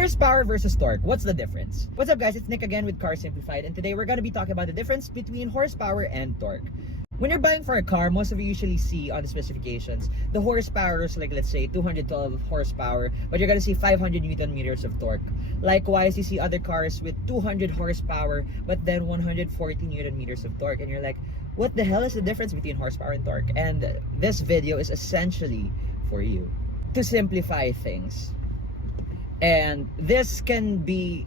Horsepower versus torque, what's the difference? What's up guys, it's Nick again with Car Simplified, and today we're going to be talking about the difference between horsepower and torque. When you're buying for a car, most of you usually see on the specifications, the horsepower is like, let's say 212 horsepower, but you're going to see 500 Newton meters of torque. Likewise, you see other cars with 200 horsepower, but then 140 Newton meters of torque, and you're like, what the hell is the difference between horsepower and torque? And this video is essentially for you to simplify things. And this can be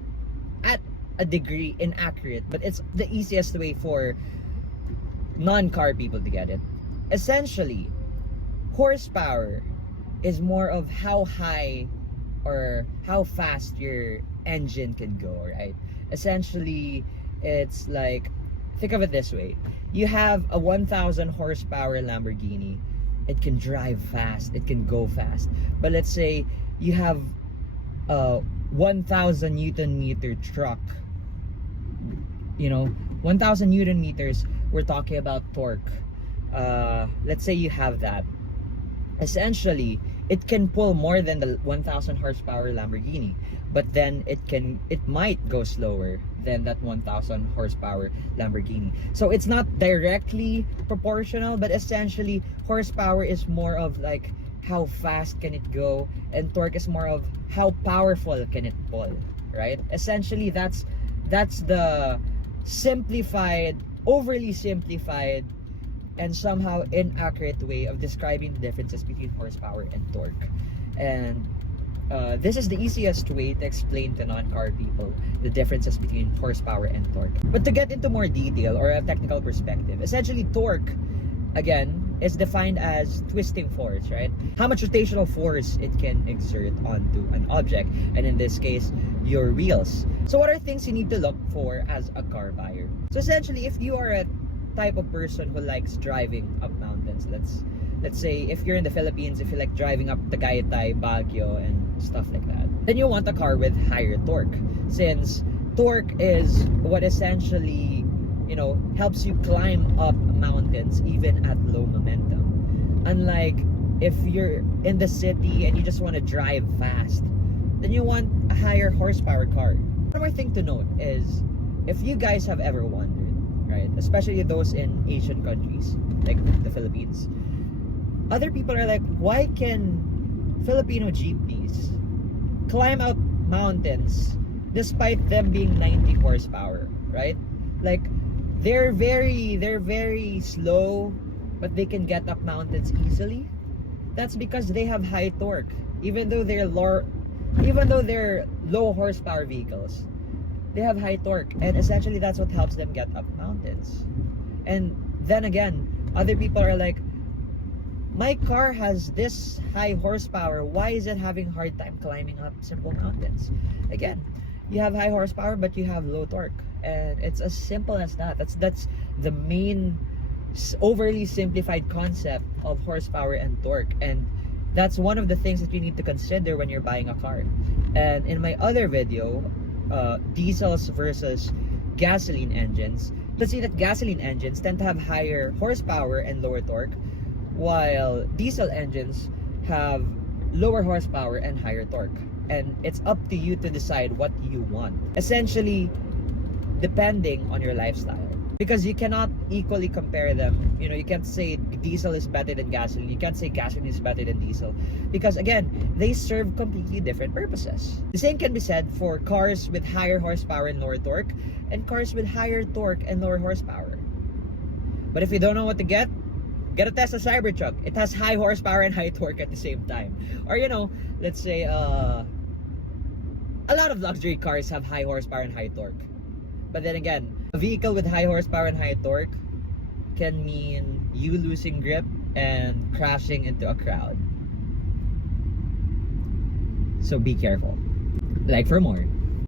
at a degree inaccurate, but it's the easiest way for non-car people to get it. Essentially, horsepower is more of how high or how fast your engine can go, right? Essentially, it's like, think of it this way. You have a 1,000 horsepower Lamborghini. It can drive fast, it can go fast. But let's say you have a 1,000 Newton meter truck. You know, 1,000 Newton meters, we're talking about torque. Let's say you have that. Essentially, it can pull more than the 1,000 horsepower Lamborghini, but then it might go slower than that 1,000 horsepower Lamborghini. So it's not directly proportional, but essentially horsepower is more of like how fast can it go, and torque is more of how powerful can it pull, right? Essentially, that's the simplified, overly simplified, and somehow inaccurate way of describing the differences between horsepower and torque. And this is the easiest way to explain to non-car people the differences between horsepower and torque. But to get into more detail or a technical perspective, essentially torque, again, is defined as twisting force, right? How much rotational force it can exert onto an object, and in this case, your wheels. So what are things you need to look for as a car buyer? So essentially, if you are a type of person who likes driving up mountains, let's say if you're in the Philippines, if you like driving up Tagaytay, Baguio, and stuff like that, then you want a car with higher torque, since torque is what essentially, you know, helps you climb up mountains even at low momentum. Unlike if you're in the city and you just want to drive fast, then you want a higher horsepower car. One more thing to note is, if you guys have ever wondered, right, especially those in Asian countries like the Philippines, other people are like, why can Filipino jeepneys climb up mountains despite them being 90 horsepower, right? Like, they're very slow, but they can get up mountains easily. That's because they have high torque, even though they're low horsepower vehicles. They have high torque, and essentially that's what helps them get up mountains. And then again, other people are like, my car has this high horsepower, why is it having a hard time climbing up simple mountains? Again, you have high horsepower, but you have low torque. And it's as simple as that. That's the main overly simplified concept of horsepower and torque. And that's one of the things that you need to consider when you're buying a car. And in my other video, diesels versus gasoline engines, let's see that gasoline engines tend to have higher horsepower and lower torque, while diesel engines have lower horsepower and higher torque. And it's up to you to decide what you want, essentially depending on your lifestyle, because you cannot equally compare them. You know, you can't say diesel is better than gasoline, you can't say gasoline is better than diesel, because again, they serve completely different purposes. The same can be said for cars with higher horsepower and lower torque, and cars with higher torque and lower horsepower. But if you don't know what to get a Tesla Cybertruck. It has high horsepower and high torque at the same time. Or, you know, let's say a lot of luxury cars have high horsepower and high torque. But then again, a vehicle with high horsepower and high torque can mean you losing grip and crashing into a crowd. So be careful. Like for more.